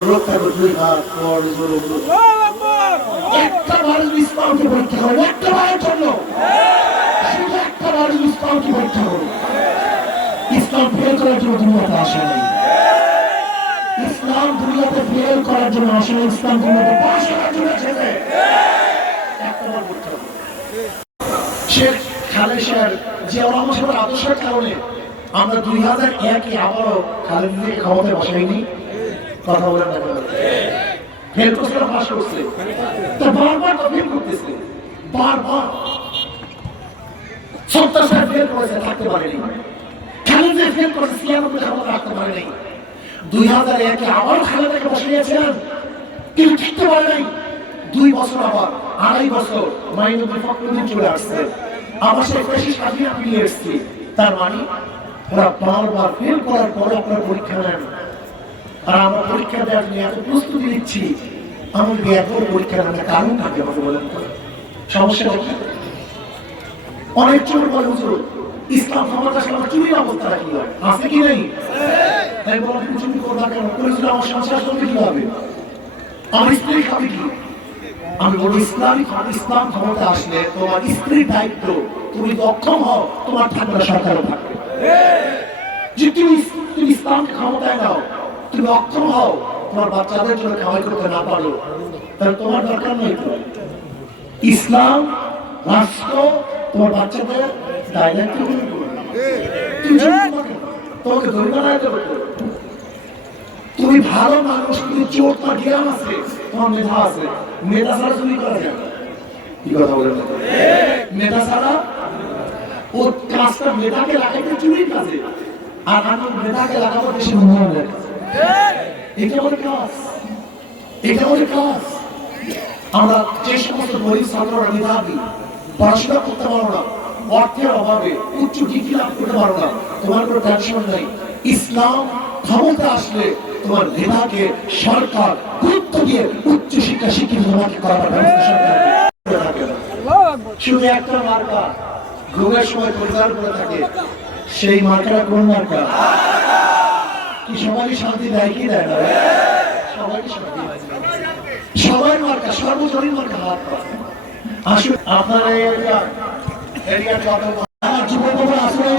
একটা মানুষ ইসলামকে পরীক্ষা করে, একটা বারের জন্য শুধু একটা মানুষ ইসলামকে পরীক্ষা করে। ইসলাম ফেল করার জন্য দুনিয়াতে আসে নাই। ইসলাম দুনিয়াতে ফেল করার জন্য আসে নাই, ইসলাম দুনিয়াতে পাস করার জন্য এসেছে। একটা বার পরীক্ষা করে। শেখ খালেদের জিয়াউর রহমান সাহেবের আদর্শের কারণে আমরা 2001-এ আবারও খালেদাকে ক্ষমতায় বসাইনি। কথা বলেন না কেন? ফেল করছে, পাস করছে, তো বারবার তো ফেল করতেছে, বারবার। সত্তর সাহেব ফেল করেছে, থাকতে পারেনি। খালেদা ফেল করেছে, 96 ক্ষমতা রাখতে পারেনি। 2001-এ আবার খালেদাকে বসিয়েছিলেন, কিন্তু টিকতে পারে নাই। 2 বছর, আবার 2.5 বছর মাইনুদ্দিন ফখরুদ্দিন চলে আসছে, আবার সে ফ্যাসিস্ট হাসিনা ফিরে এসছে। তার মানে ওরা বারবার ফেল করার পরে আপনার পরীক্ষা নেন। আর আমরা পরীক্ষা দেওয়ার জন্য এত প্রস্তুতি নিচ্ছি, আমাদের এরপর পরীক্ষা নেওয়ার কারণ থাকে আমাকে বলেন তো? সমস্যা হচ্ছে অনেক চোর বলে হুজুর ইসলাম ক্ষমতা আসলে চুরি অবস্থাটা কি হয়, আছে কি নেই? তাই বলা তুমি চুরি করবা কেন? করেছিল আমার সংসার চলবে কিভাবে, আমার স্ত্রী খাবে কি? আমি বলি ইসলাম ক্ষমতা আসলে তোমার স্ত্রীর দায়িত্ব, তুমি অক্ষম হও, তোমার থাকবে সরকারও থাকবে। যে তুমি ইসলামকে ক্ষমতায় নাও, তুমি অক্ষম হও, তোমার বাচ্চাদের জন্য কামাই করতে না পারো, তাহলে তোমার দরকার নেই। ইসলাম রাষ্ট্র তোমার বাচ্চাদের দায়িত্ব তোমাকে ধরে তুমি ভালো মানুষ, তুমি চোর, তোমার জ্ঞান আছে, তোমার মেধা আছে। মেধা ছাড়া চুরি করা যায়? কি কথা বলেন? মেধা ছাড়া ও কাজটা মেধাকে লাগাইতে চুরির কাজে, আর আমি মেধাকে লাগাবো বেশি উন্নয়নের কাজে। এটা ওর কাজ, এটা ওর কাজ। আমরা যে সমস্ত গরিব ছাত্ররা মেধাবী, পড়াশোনা করতে পারো না, অর্থের অভাবে উচ্চ ডিগ্রি লাভ করতে পারো না, তোমার কোনো টেনশন নেই। ইসলাম ক্ষমতা আসলে তোমার মেধাকে সরকার গুরুত্ব দিয়ে উচ্চ শিক্ষা শিক্ষিত তোমাকে করার ব্যবস্থা সরকার থাকে না। শুধু একটা মার্কা ঘুমের সময় পরিচার করে থাকে, সেই মার্কাটা কোন মার্কা? কি সবাই শান্তি দেয় কি দেয় না? সবাই শান্তি, সবাই মার্কা, সর্বজনীন মার্কা হাত পায়। আসলে আপনার এরিয়া যুবক আসলে